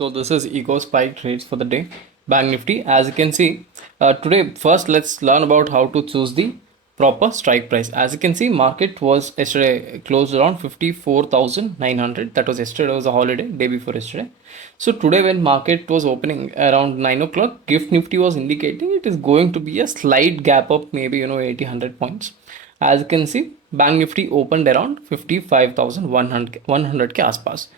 So this is Echospike trades for the day, Bank Nifty. As you can see, today first let's learn about how to choose the proper strike price. As you can see, market was yesterday closed around 54,900. That was yesterday. It was a holiday, day before yesterday. So today when market was opening around 9 o'clock, Gift Nifty was indicating it is going to be a slight gap up, maybe 80, 100 points. As you can see, Bank Nifty opened around 55,100 ke aspas.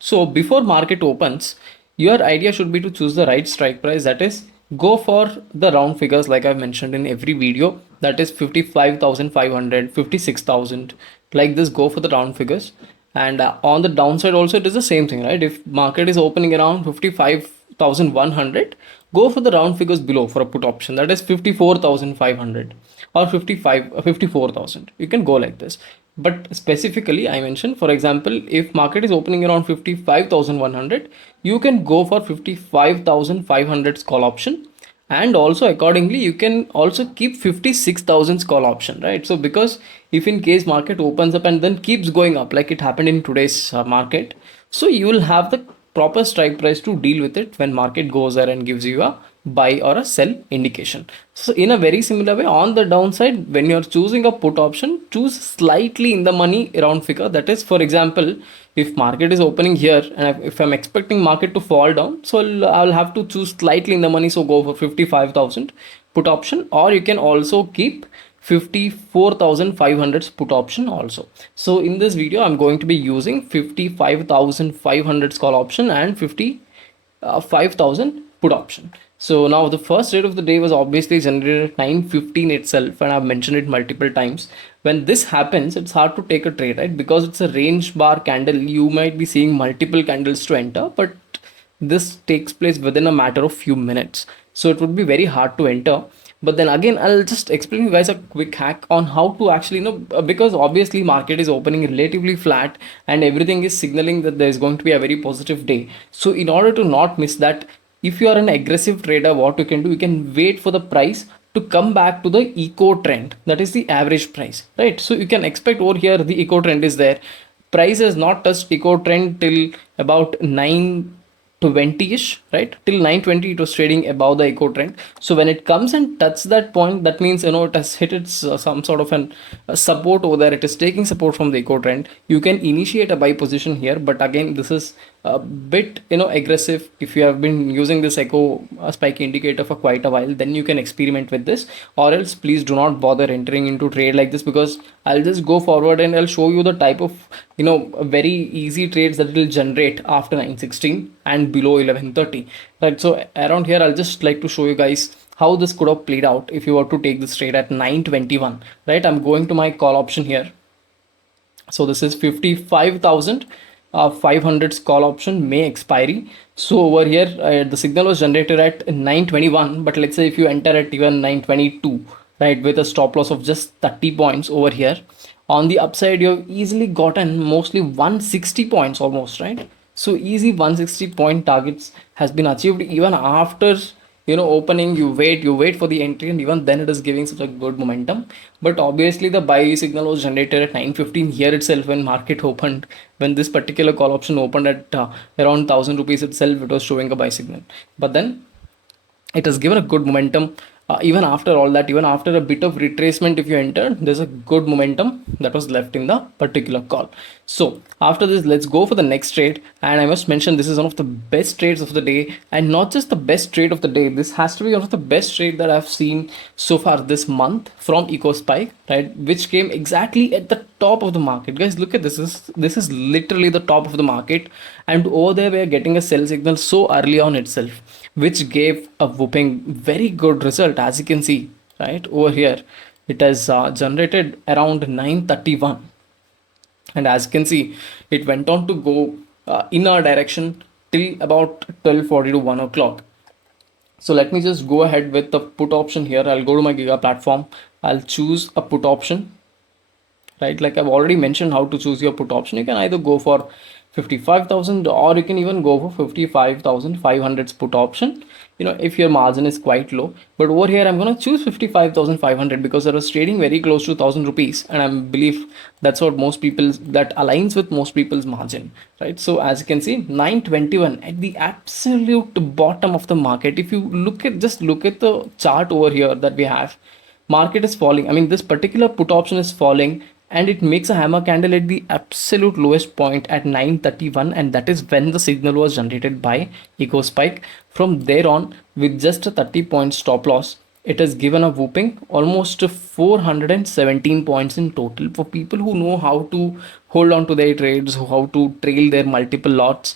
So before market opens, your idea should be to choose the right strike price. That is, go for the round figures like I've mentioned in every video. That is 55,500, 56,000. Like this, go for the round figures. And on the downside also, it is the same thing, right? If market is opening around 55,100, go for the round figures below for a put option. That is 54,500 or 54,000. You can go like this. But specifically, I mentioned, for example, if market is opening around 55,100, you can go for 55,500 call option. And also accordingly, you can also keep 56,000 call option, right? So because if in case market opens up and then keeps going up, like it happened in today's market, so you will have the proper strike price to deal with it when market goes there and gives you a buy or a sell indication. So in a very similar way, on the downside, when you're choosing a put option, choose slightly in the money round figure. That is, for example, if market is opening here and if I'm expecting market to fall down, so I'll have to choose slightly in the money. So go for 55,000 put option, or you can also keep 54,500 put option also. So in this video, I'm going to be using 55,500 call option and 55,000 put option. So now the first trade of the day was obviously generated at 9:15 itself, and I've mentioned it multiple times. When this happens, it's hard to take a trade, right? Because it's a range bar candle, you might be seeing multiple candles to enter, but this takes place within a matter of few minutes. So it would be very hard to enter. But then again, I'll just explain you guys a quick hack on how to actually because obviously market is opening relatively flat and everything is signaling that there is going to be a very positive day. So in order to not miss that, if you are an aggressive trader, what you can do, you can wait for the price to come back to the eco trend. That is the average price, right? So you can expect over here the eco trend is there. Price has not touched eco trend till about 9:20ish, right? Till 9:20 it was trading above the eco trend. So when it comes and touches that point, that means it has hit its some sort of an support over there. It is taking support from the eco trend. You can initiate a buy position here, but again, this is a bit aggressive. If you have been using this echo spike indicator for quite a while, then you can experiment with this, or else please do not bother entering into trade like this, because I'll just go forward and I'll show you the type of very easy trades that it will generate after 9:16 and below 11:30, right? So around here, I'll just like to show you guys how this could have played out if you were to take this trade at 9:21, right? I'm going to my call option here. So this is 55,000 500's call option May expiry. So over here, the signal was generated at 9:21, but let's say if you enter at even 9:22, right, with a stop loss of just 30 points over here, on the upside you've easily gotten mostly 160 points almost, right? So easy 160 point targets has been achieved even after opening. You wait for the entry, and even then it is giving such a good momentum. But obviously the buy signal was generated at 9:15 here itself when market opened. When this particular call option opened at around 1,000 rupees itself, it was showing a buy signal. But then it has given a good momentum. Even after all that, even after a bit of retracement, if you enter, there's a good momentum that was left in the particular call. So after this, let's go for the next trade. And I must mention, this is one of the best trades of the day, and not just the best trade of the day. This has to be one of the best trade that I've seen so far this month from Echospike, right? Which came exactly at the top of the market. Guys, look at this. This is literally the top of the market, and over there we are getting a sell signal so early on itself, which gave a whooping very good result. As you can see right over here, it has generated around 9:31, and as you can see, it went on to go in our direction till about 12:40 to 1 o'clock. So let me just go ahead with the put option here. I'll go to my Giga platform. I'll choose a put option, right? Like I've already mentioned how to choose your put option. You can either go for 55,000, or you can even go for 55,500 put option, if your margin is quite low. But over here I'm going to choose 55,500 because I was trading very close to 1,000 rupees, and I believe that's what most people, that aligns with most people's margin, right? So as you can see, 921 at the absolute bottom of the market. If you look at the chart over here that we have, market is falling. I mean, this particular put option is falling, and it makes a hammer candle at the absolute lowest point at 931, and that is when the signal was generated by Echospike. From there on, with just a 30-point stop loss, it has given a whooping almost 417 points in total. For people who know how to hold on to their trades, how to trail their multiple lots,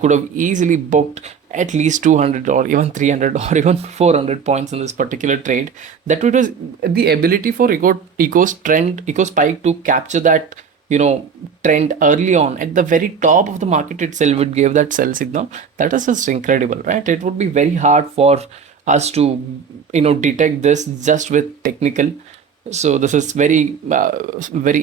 could have easily booked at least 200 or even 300 or even 400 points in this particular trade. That was the ability for Eco Spike to capture that, trend early on at the very top of the market itself. Would give that sell signal. That is just incredible, right? It would be very hard for us to, detect this just with technical. So this is very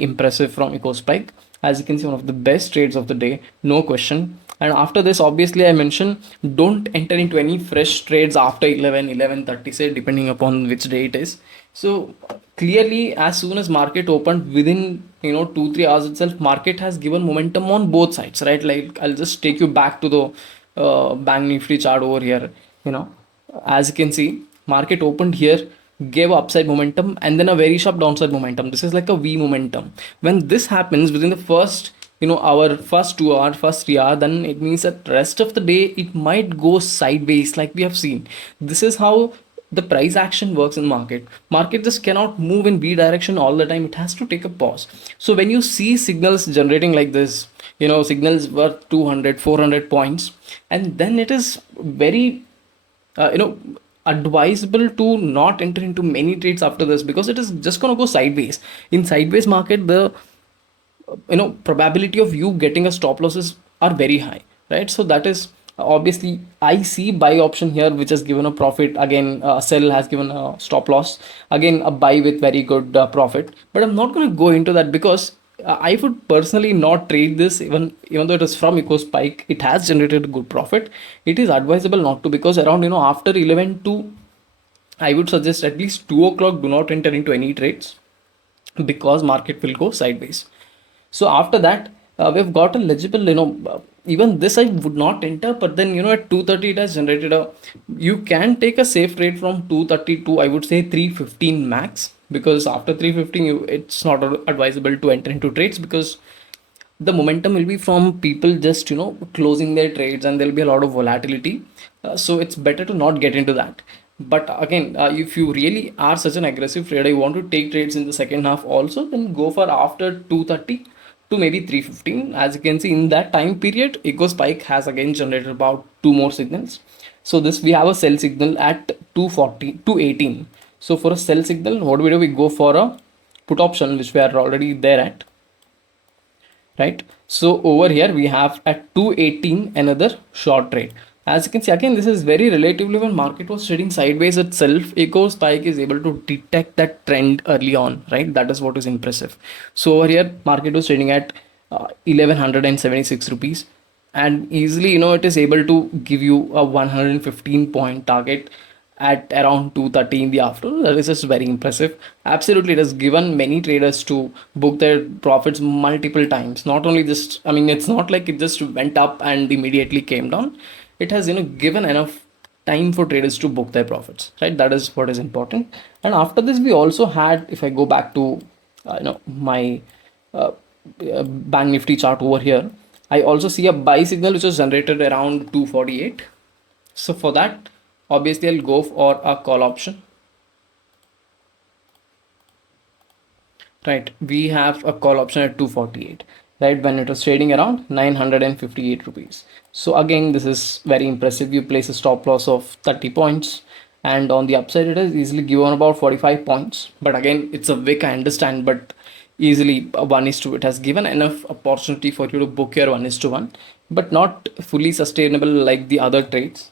impressive from Ecospike. As you can see, one of the best trades of the day, no question. And after this, obviously I mentioned, don't enter into any fresh trades after 11:30, say, depending upon which day it is. So clearly, as soon as market opened, within 2-3 hours itself, market has given momentum on both sides, right? Like, I'll just take you back to the Bank Nifty chart over here. you know as you can see, market opened here, gave upside momentum, and then a very sharp downside momentum. This is like a V momentum. When this happens within the first, our first 2 hour, first 3 hour, then it means that rest of the day it might go sideways, like we have seen. This is how the price action works in market just cannot move in B direction all the time. It has to take a pause. So when you see signals generating like this, signals worth 200, 400 points, and then it is very uh, you know advisable to not enter into many trades after this, because it is just going to go sideways. In sideways market, the probability of you getting a stop losses are very high, right? So that is, obviously I see buy option here, which has given a profit. Again, sell has given a stop loss. Again, a buy with very good profit. But I'm not going to go into that, because I would personally not trade this. Even though it is from Ecospike, it has generated good profit. It is advisable not to, because around, after 11 to, I would suggest at least 2 o'clock, do not enter into any trades, because market will go sideways. So after that, we've got a legible, even this I would not enter, but then, at 2:30 it has generated a, you can take a safe trade from 2:30 to, I would say, 3:15 max, because after 3:15 it's not advisable to enter into trades, because the momentum will be from people just, closing their trades, and there'll be a lot of volatility. So it's better to not get into that. But again, if you really are such an aggressive trader, you want to take trades in the second half also, then go for after 2:30 to maybe 3:15. As you can see, in that time period, Eco Spike has again generated about two more signals. So this, we have a sell signal at 240, 218. So for a sell signal, what do? We go for a put option, which we are already there at, right? So over here we have at 218 another short trade. As you can see, again, this is very relatively, when market was trading sideways itself, Echo Spike is able to detect that trend early on, right? That is what is impressive. So over here, market was trading at 1176 rupees, and easily, it is able to give you a 115 point target at around 2:30 in the afternoon. That is just very impressive. Absolutely, it has given many traders to book their profits multiple times. Not only just, I mean, it's not like it just went up and immediately came down. It has, given enough time for traders to book their profits, right? That is what is important. And after this, we also had, if I go back to, my uh, Bank Nifty chart over here, I also see a buy signal which was generated around 248. So for that, obviously I'll go for a call option, right? We have a call option at 248, right, when it was trading around 958 rupees. So again, this is very impressive. You place a stop loss of 30 points, and on the upside it has easily given about 45 points. But again, it's a wick, I understand, but easily a 1:1. It has given enough opportunity for you to book your 1:1, but not fully sustainable like the other trades,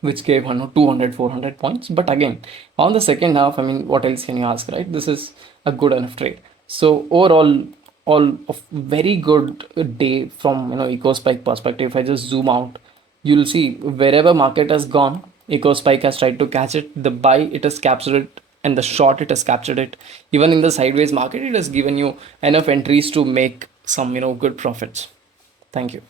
which gave 200, 400 points. But again, on the second half, I mean, what else can you ask, right? This is a good enough trade. So overall, all of very good day from Echospike perspective. If I just zoom out, you'll see wherever market has gone, Echospike has tried to catch it. The buy, it has captured it, and the short, it has captured it. Even in the sideways market, it has given you enough entries to make some good profits. Thank you.